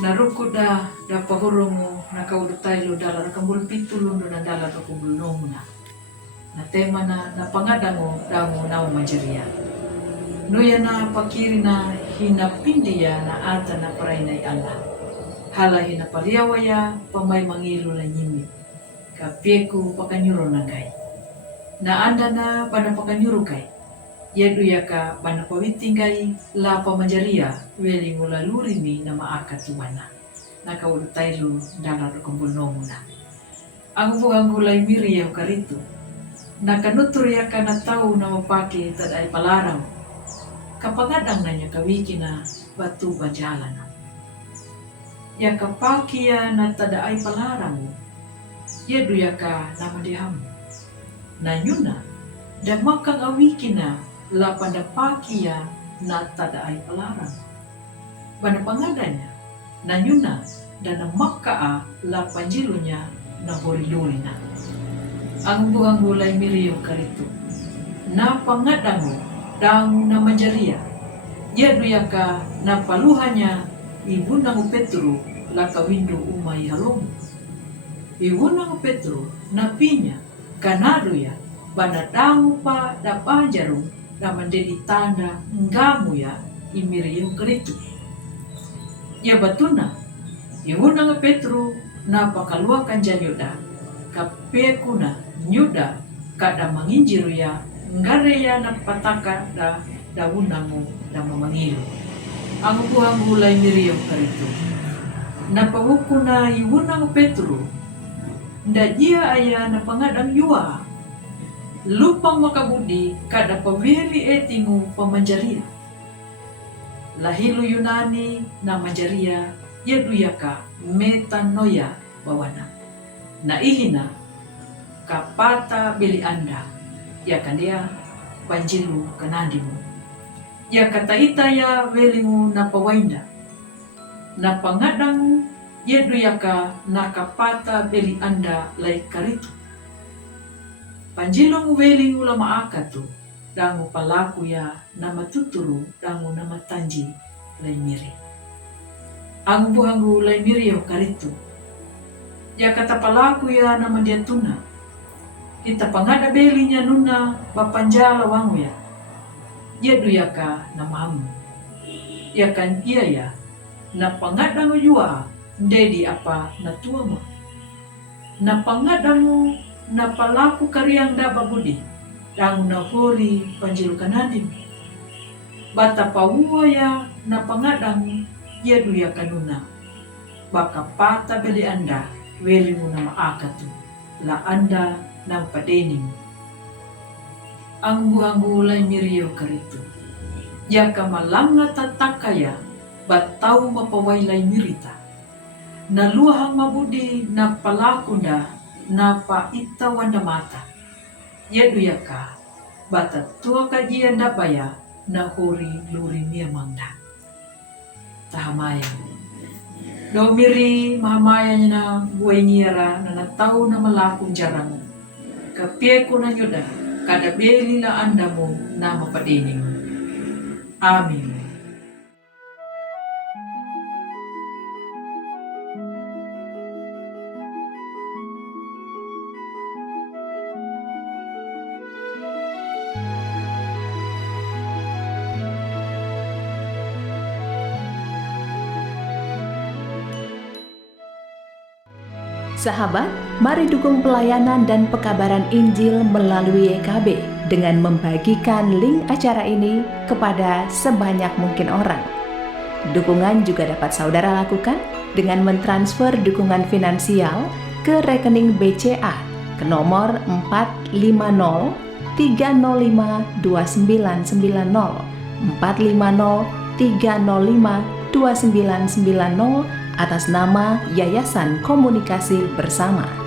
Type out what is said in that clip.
Naruku da pahurungu na kaudutai lo dalar kambul pitu lundu na dalar kumbul nomuna. Na tema na pangadango dango na majeria. Nuya na pakiri na hinapindiya na ata na parainay Allah. Hala hinapaliawaya pamay mangilu na nyimi. Kapieku pakanyuro na gay. Na anda na pada pakanyuro kay. Yedu yaka bana pawitingay la pamajaria weli mula lurimi na maaka tuwana. Nakaulutailu dalar kumbul nomuna. Ang buhang gulay miri yaw karito. Nakanutur yaka na tao na mapake taday palaraw. Kapagadang na niya kawiki na batu bajalan. Yaka pakiya na taday palaraw. Yedu yaka namadihamu. Na yuna, damakang awiki na la pada pakiya na taday palarang. Pada pangadanya, na yuna dan makaa la panjilunya na horiluri na. Ang buhang gulay miriyo karito. Na pangadango dangu na majaria. Yedu yaka na paluhanya ibunang Petro la kawindo umay halomu. Ibunang Petro na pinya kanado ya banadangu pa da pajaru na mandedi tanda ngamu ya imiriyo karito. Ya batuna, ibunang Petro na pakaluakan jayoda kapekuna nyuda kada manginjiru ya ngareya na pataka da unangu da mamangilu. Ang buhang gulay miriyo karito. Na pahuku na iwunang Petro nda dia aya na pangadang yua. Lupang makabudi kada pawili etingu pamanjaria. Lahilu Yunani na majaria yeduyaka metanoia bawana. Na ihina kapata beli anda ya kandia panjilu kanandimu. Ya kataita ya welingu na pawainda. Na pangadang yeduyaka na kapata beli anda lai karitu. Panjilong welingu lama akatu dangu palaku ya na matuturu dangu na matanji lai miri. Ang buhangu lai miri yo karitu. Ya kata palaku ya na mandiatuna. Kita pangada belinya nuna bapanjala wangu ya. Yedu yaka na mamu. Ya kan iya ya. Na pangadangu jua ndedi apa na tuama. Na pangadangu na palaku karyang da babudi. Dangu na hori panjilu kanadim. Bata pauwa ya na pangadangu yedu yaka nuna. Baka pata beli anda weli mo na maakatu la anda ng padening. Ang buhang gulay miriyo karito. Yaka malanga tatakaya bataw mapawaylay mirita. Naluhang mabudi na palakunda na paitawan na mata. Yedu yaka bata tua kajian dabaya na hori luri niya mangda. Tahamaya. Domiri mahamaya niya na buhay niyara na nataw na malakong jarang. Kapie ko na nyuda, kada beli la anda mo na mapadining. Amin. Sahabat, mari dukung pelayanan dan pekabaran Injil melalui YKB dengan membagikan link acara ini kepada sebanyak mungkin orang. Dukungan juga dapat saudara lakukan dengan mentransfer dukungan finansial ke rekening BCA ke nomor 450 305 2990 450 305 2990 atas nama Yayasan Komunikasi Bersama.